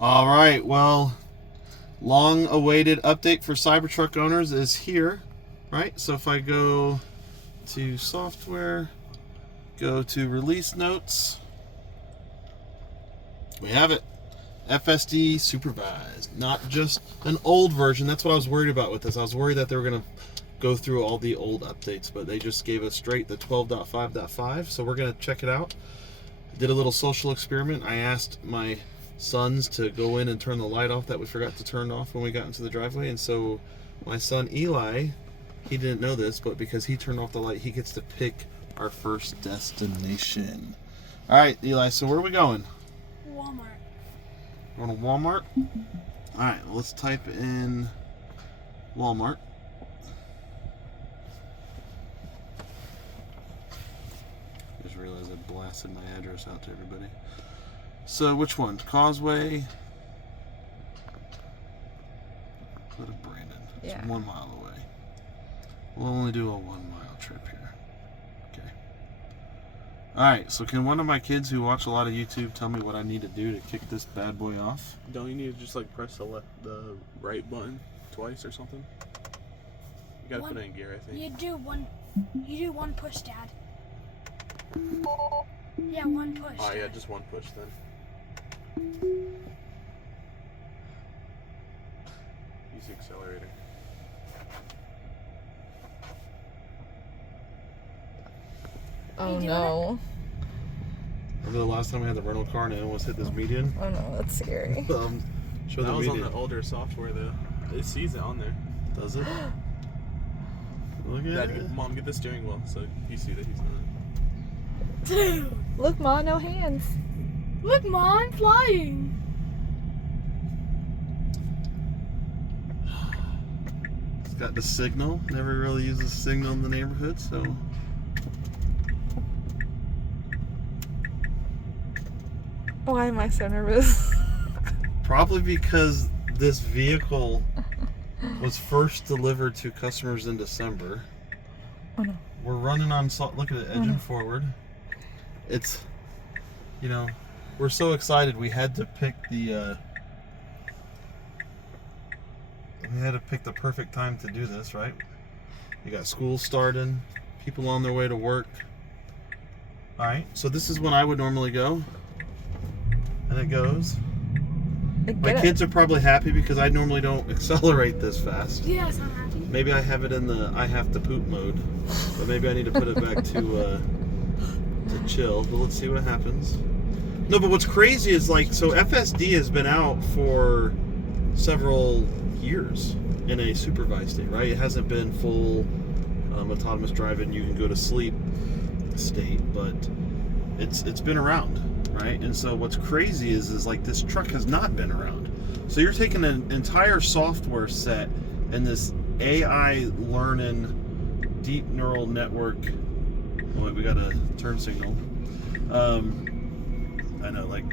All right, well, long-awaited update for Cybertruck owners is here, right? So if I go to software, go to release notes, we have it. FSD supervised, not just an old version. That's what I was worried about with this. I was worried that they were going to go through all the old updates, but they just gave us straight the 12.5.5, so we're going to check it out. I did a little social experiment. I asked my sons to go in and turn the light off that we forgot to turn off when we got into the driveway, and so my son Eli, he didn't know this, but because he turned off the light, he gets to pick our first destination. All right, Eli, so where are we going? Walmart. Going to Walmart? All right, let's type in Walmart. Just realized I blasted my address out to everybody. So which one? Causeway. Go to Brandon. It's 1 mile away. We'll only do a 1 mile trip here. Okay. Alright, so can one of my kids who watch a lot of YouTube tell me what I need to do to kick this bad boy off? Don't you need to just like press the right button twice or something? You gotta put it in gear, I think. You do one push, Dad. Yeah, one push. Oh yeah, just one push then. Use the accelerator. Oh no. Remember the last time we had the rental car and it almost hit this median? Oh no, that's scary. Show That the was median. on the older software though. It sees it on there. Does it? Look at Dad, it. Mom, get the steering wheel so you see that he's not. Dude, Look, Ma, no hands. look, Mom, I'm flying. It's got the signal. Never really uses signal in the neighborhood, so. Why am I so nervous? Probably because this vehicle was first delivered to customers in December. Oh no. We're running on salt. Look at it, edging forward. It's, you know, we're so excited. We had to pick the perfect time to do this, right? You got school starting, people on their way to work. All right, so this is when I would normally go, and it goes. My kids are probably happy because I normally don't accelerate this fast. Yes, I'm happy. Maybe I have it in the I have to poop mode, but maybe I need to put it back to chill. But let's see what happens. No, but what's crazy is like, so FSD has been out for several years in a supervised state, right? It hasn't been full autonomous driving. You can go to sleep state, but it's been around. Right? And so what's crazy is like this truck has not been around. So you're taking an entire software set and this AI learning deep neural network. Oh, wait, we got a turn signal. I know, like,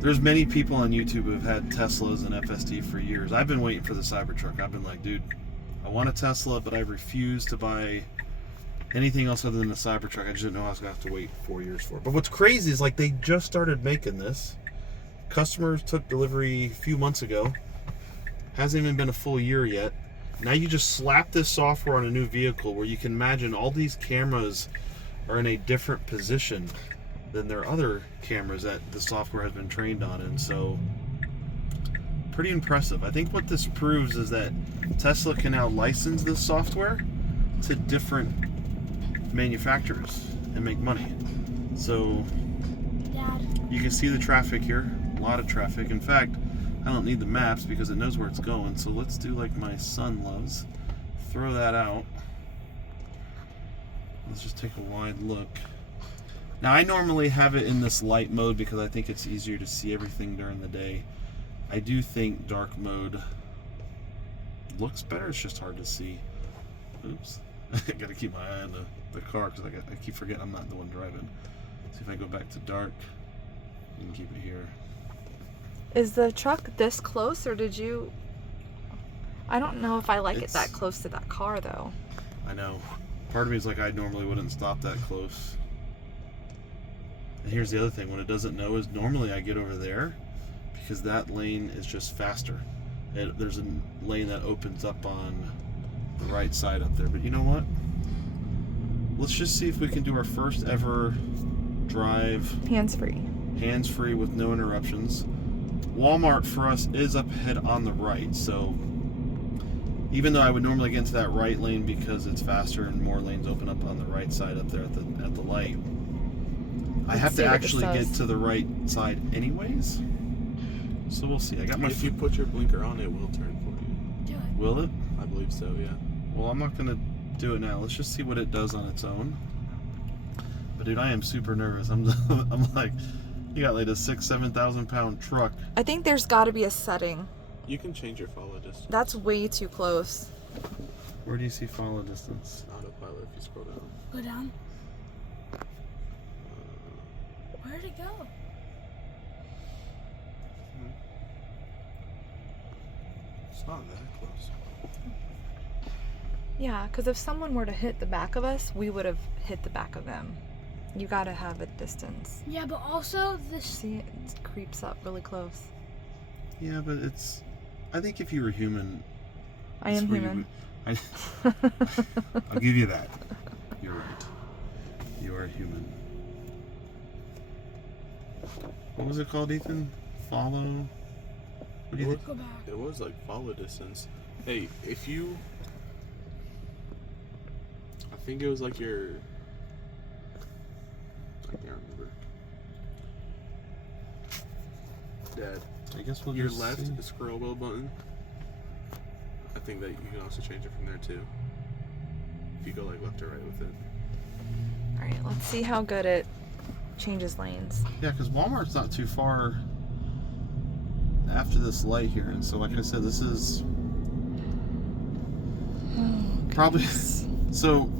there's many people on YouTube who have had Teslas and FSD for years. I've been waiting for the Cybertruck. I've been like, dude, I want a Tesla, but I refuse to buy anything else other than the Cybertruck. I just didn't know I was going to have to wait 4 years for it. But what's crazy is like they just started making this. Customers took delivery a few months ago. Hasn't even been a full year yet. Now you just slap this software on a new vehicle where you can imagine all these cameras are in a different position than their other cameras that the software has been trained on. And so, pretty impressive. I think what this proves is that Tesla can now license this software to different manufacturers and make money. So Dad. you can see the traffic here, a lot of traffic. In fact, I don't need the maps because it knows where it's going. So let's do like my son loves, throw that out. Let's just take a wide look. Now I normally have it in this light mode because I think it's easier to see everything during the day. I do think dark mode looks better, it's just hard to see. Oops. I gotta keep my eye on the car because I keep forgetting I'm not the one driving. See if I go back to dark. You can keep it here. Is the truck this close, or did you... I don't know if I like it that close to that car, though. I know. Part of me is like, I normally wouldn't stop that close. And here's the other thing. What it doesn't know is normally I get over there because that lane is just faster. There's a lane that opens up on the right side up there. But you know what? Let's just see if we can do our first ever drive hands-free with no interruptions. Walmart for us is up ahead on the right, so even though I would normally get into that right lane because it's faster and more lanes open up on the right side up there at the light, I have to actually get to the right side anyways. So we'll see. I got my If you put your blinker on, it will turn for you. Do it. Will it? I believe so, yeah. Well, I'm not gonna do it now. Let's just see what it does on its own. But dude, I am super nervous. I'm like, you got like a 7,000 pound truck. I think there's got to be a setting. You can change your follow distance. That's way too close. Where do you see follow distance? Autopilot if you scroll down. Go down. Where'd it go? It's not that close. Yeah, because if someone were to hit the back of us, we would have hit the back of them. You got to have a distance. Yeah, but also this. See, it creeps up really close. Yeah, but I think if you were human, I am human. I'll give you that. You're right. You are human. What was it called, Ethan? Follow? What do you think? Go back. It was like follow distance. Hey, if you... I think it was like your... I can't remember. Dad, I guess we'll your just left see. scroll wheel button. I think that you can also change it from there too. If you go like left or right with it. All right, let's see how good it changes lanes. Yeah, because Walmart's not too far after this light here, and so like I said, this is probably so.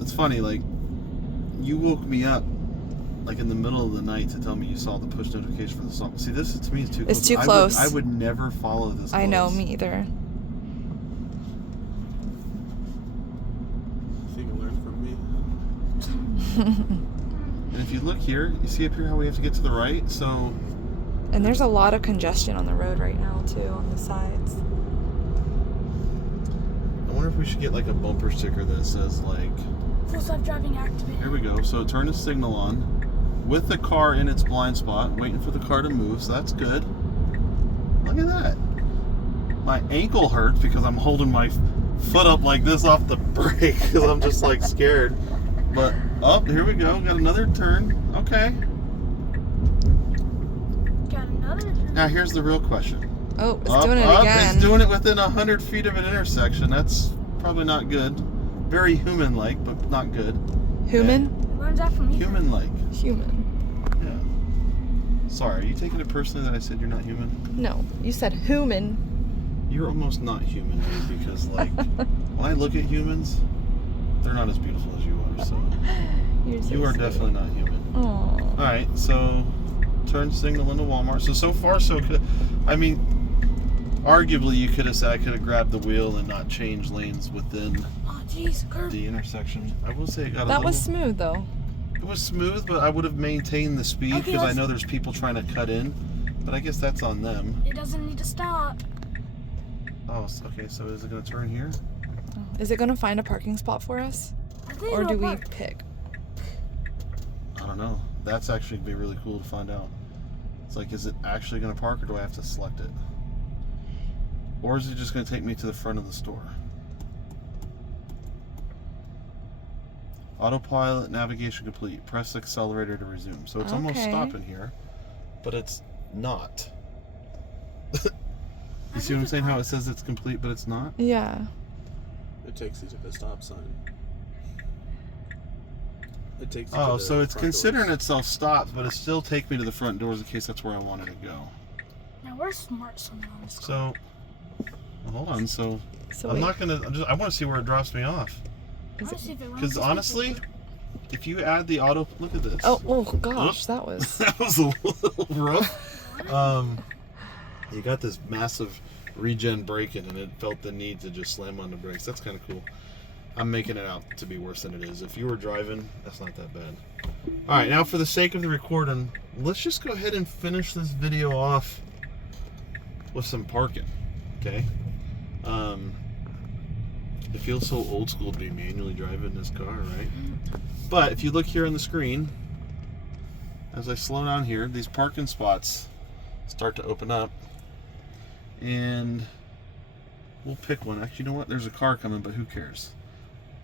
It's funny, like you woke me up like in the middle of the night to tell me you saw the push notification for the song. See, this to me is too close. It's too close. I would never follow this. I know, close. me either. I think I learned from me. And if you look here, you see up here how we have to get to the right. So And there's a lot of congestion on the road right now too, on the sides. I wonder if we should get like a bumper sticker that says like, Full self-driving activated. here we go. So turn the signal on with the car in its blind spot, waiting for the car to move. So that's good. Look at that. My ankle hurts because I'm holding my foot up like this off the brake because I'm just like scared. But here we go. Got another turn. Okay. Got another. Now here's the real question. Oh, it's doing it again. It's doing it within 100 feet of an intersection. That's probably not good. Very human-like, but not good. Human? It learns that from you. Human-like. Human. Yeah. Sorry, are you taking it personally that I said you're not human? No, you said human. You're almost not human, dude, because like when I look at humans, they're not as beautiful as you are. So You're so you are sweet. definitely not human. Aww. All right, so turn signal into Walmart. So far so good. I mean, arguably you could have said I could have grabbed the wheel and not changed lanes within Oh, jeez, curve. the intersection. I will say it got a That little. was smooth though. It was smooth, but I would have maintained the speed Okay, because I let's- know there's people trying to cut in. But I guess that's on them. It doesn't need to stop. Oh, okay. So is it going to turn here? Is it gonna find a parking spot for us? I think Or it'll do we work. pick? I don't know. That's actually be really cool to find out. It's like, is it actually going to park or do I have to select it? Or is it just going to take me to the front of the store? Autopilot navigation complete. Press accelerator to resume. So it's almost Okay. stopping here, but it's not. You I see what I'm think saying? How it says it's complete, but it's not? Yeah. It takes you to the stop sign. It takes you Oh, to the so it's front considering doors. itself stopped, but it still take me to the front doors in case that's where I wanted to go. Now we're smart somehow. on this car. So, well, hold on. So, So I'm wait, not gonna. I want to see where it drops me off. I is wanna it- see if it runs Because this honestly, way. if you add the auto, look at this. oh gosh, that was. That was a little rough. You got this massive regen braking, and it felt the need to just slam on the brakes. That's kind of cool. I'm making it out to be worse than it is. If you were driving, that's not that bad. All right, now for the sake of the recording, let's just go ahead and finish this video off with some parking. Okay. It feels so old school to be manually driving this car, right? But if you look here on the screen, as I slow down here, these parking spots start to open up, and we'll pick one. Actually, you know what? There's a car coming, but who cares?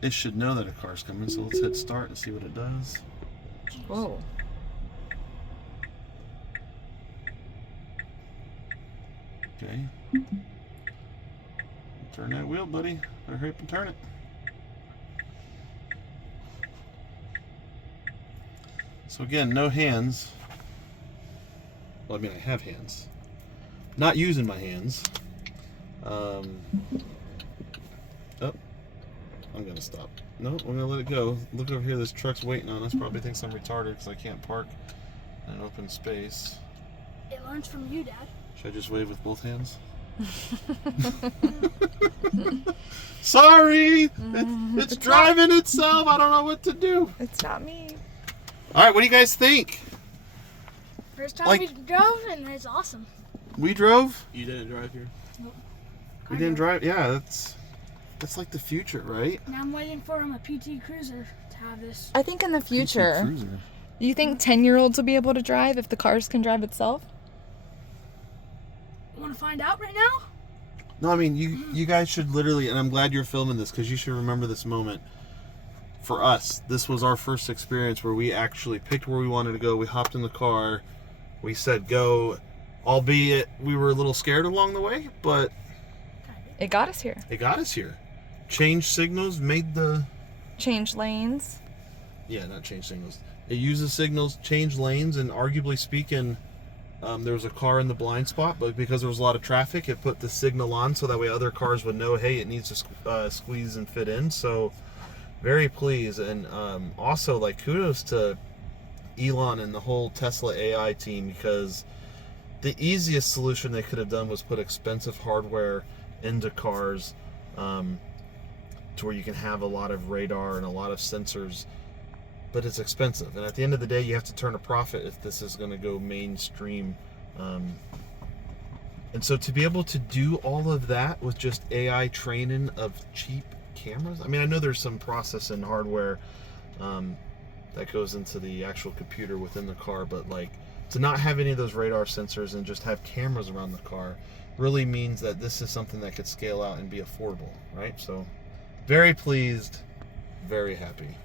It should know that a car's coming, so let's hit start and see what it does. Whoa. Okay. Turn that wheel, buddy. Better hurry up and turn it. So again, no hands. Well, I mean, I have hands. Not using my hands. Oh, I'm gonna stop. No, I'm gonna let it go. Look over here, this truck's waiting on us. Probably thinks I'm retarded because I can't park in an open space. It learns from you, Dad. Should I just wave with both hands? Sorry! It's driving itself. I don't know what to do. It's not me. Alright, what do you guys think? First time Like- we drove, and it's awesome. We drove? You didn't drive here? We didn't drive? Yeah, that's like the future, right? Now I'm waiting for a PT Cruiser to have this. I think in the future, Cruiser. you think 10-year-olds will be able to drive if the cars can drive itself? You want to find out right now? No, I mean, you guys should literally, and I'm glad you're filming this because you should remember this moment. For us, this was our first experience where we actually picked where we wanted to go. We hopped in the car. We said go, albeit we were a little scared along the way, but It got us here. it got us here. Changed signals, made the... Change lanes. Yeah, not change signals. It uses signals, changed lanes, and arguably speaking, there was a car in the blind spot, but because there was a lot of traffic, it put the signal on so that way other cars would know, hey, it needs to squeeze and fit in. So very pleased, and also like kudos to Elon and the whole Tesla AI team, because the easiest solution they could have done was put expensive hardware into cars to where you can have a lot of radar and a lot of sensors, but it's expensive, and at the end of the day you have to turn a profit if this is going to go mainstream, and so to be able to do all of that with just AI training of cheap cameras, I mean, I know there's some process and hardware that goes into the actual computer within the car, but like to not have any of those radar sensors and just have cameras around the car really means that this is something that could scale out and be affordable, right? So very pleased, very happy.